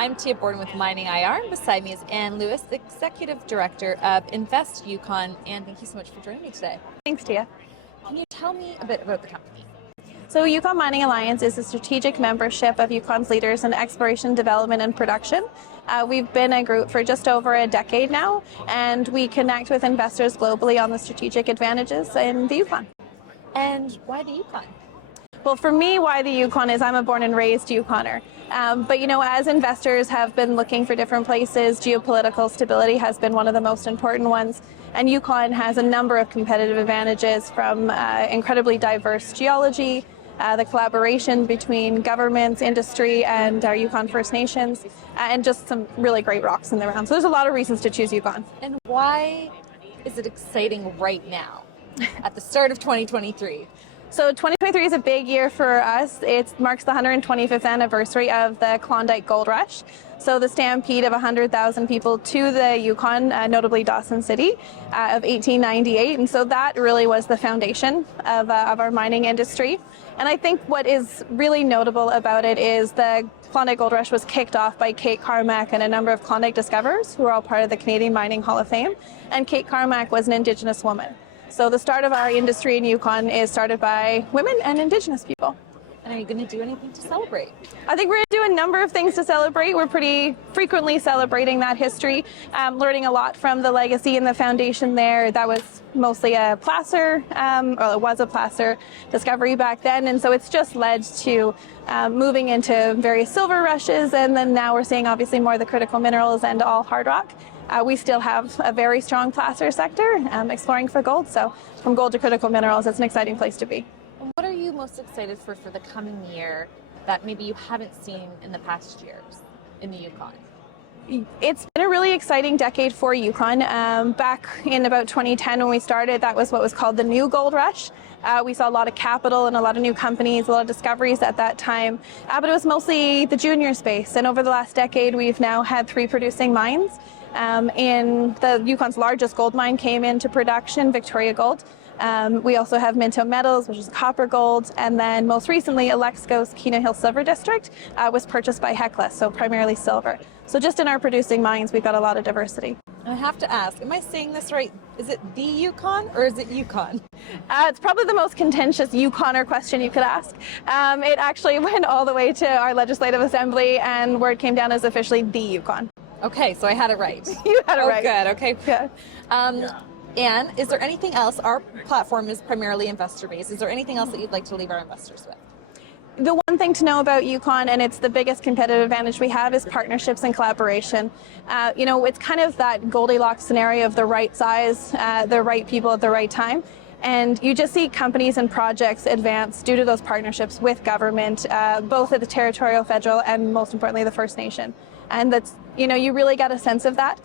I'm Tia Borden with MiningIR, and beside me is Ann Lewis, the Executive Director of Invest Yukon. Ann, thank you so much for joining me today. Thanks, Tia. Can you tell me a bit about the company? So Yukon Mining Alliance is a strategic membership of Yukon's leaders in exploration, development, and production. We've been a group for just over a decade now, and we connect with investors globally on the strategic advantages in the Yukon. And why the Yukon? Well, for me, why the Yukon is I'm a born and raised Yukoner. But, as investors have been looking for different places, geopolitical stability has been one of the most important ones. And Yukon has a number of competitive advantages from incredibly diverse geology, the collaboration between governments, industry, and our Yukon First Nations, and just some really great rocks in the round. So there's a lot of reasons to choose Yukon. And why is it exciting right now, at the start of 2023? So 2023 is a big year for us. It marks the 125th anniversary of the Klondike Gold Rush. So the stampede of 100,000 people to the Yukon, notably Dawson City, of 1898. And so that really was the foundation of our mining industry. And I think what is really notable about it is the Klondike Gold Rush was kicked off by Kate Carmack and a number of Klondike discoverers who are all part of the Canadian Mining Hall of Fame. And Kate Carmack was an Indigenous woman. So the start of our industry in Yukon is started by women and Indigenous people. And are you going to do anything to celebrate? I think we're going to do a number of things to celebrate. We're pretty frequently celebrating that history, learning a lot from the legacy and the foundation there. That was mostly a placer, or it was a placer discovery back then. And so it's just led to moving into various silver rushes. And then now we're seeing obviously more of the critical minerals and all hard rock. We still have a very strong placer sector, exploring for gold. So from gold to critical minerals, it's an exciting place to be. What are you most excited for the coming year that maybe you haven't seen in the past years in the Yukon? It's been a really exciting decade for Yukon. Back in about 2010 when we started, that was what was called the new gold rush. We saw a lot of capital and a lot of new companies, a lot of discoveries at that time. But it was mostly the junior space. And over the last decade, we've now had 3 producing mines. In the Yukon's largest gold mine came into production, Victoria Gold. We also have Minto Metals, which is copper gold, and then most recently, Alexco's Keno Hill Silver District was purchased by Hecla, so primarily silver. So just in our producing mines, we've got a lot of diversity. I have to ask, am I saying this right? Is it the Yukon or is it Yukon? It's probably the most contentious Yukoner question you could ask. It actually went all the way to our legislative assembly, and word came down as officially the Yukon. Okay, so I had it right. You had it right. Good, okay. Yeah. And is there anything else? Our platform is primarily investor-based. Is there anything else that you'd like to leave our investors with? The one thing to know about Yukon, and it's the biggest competitive advantage we have, is partnerships and collaboration. It's kind of that Goldilocks scenario of the right size, the right people at the right time. And you just see companies and projects advance due to those partnerships with government, both at the territorial, federal, and most importantly, the First Nation. And that's, you really get a sense of that.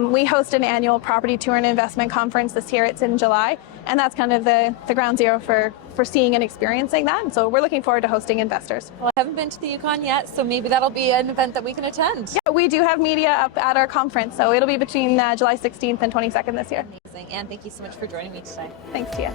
We host an annual property tour and investment conference this year. It's in July, and that's kind of the ground zero for seeing and experiencing that. And so we're looking forward to hosting investors. Well, I haven't been to the Yukon yet, so maybe that'll be an event that we can attend. Yeah, we do have media up at our conference, so it'll be between July 16th and 22nd this year. Amazing. And thank you so much for joining me today. Thanks, Tia.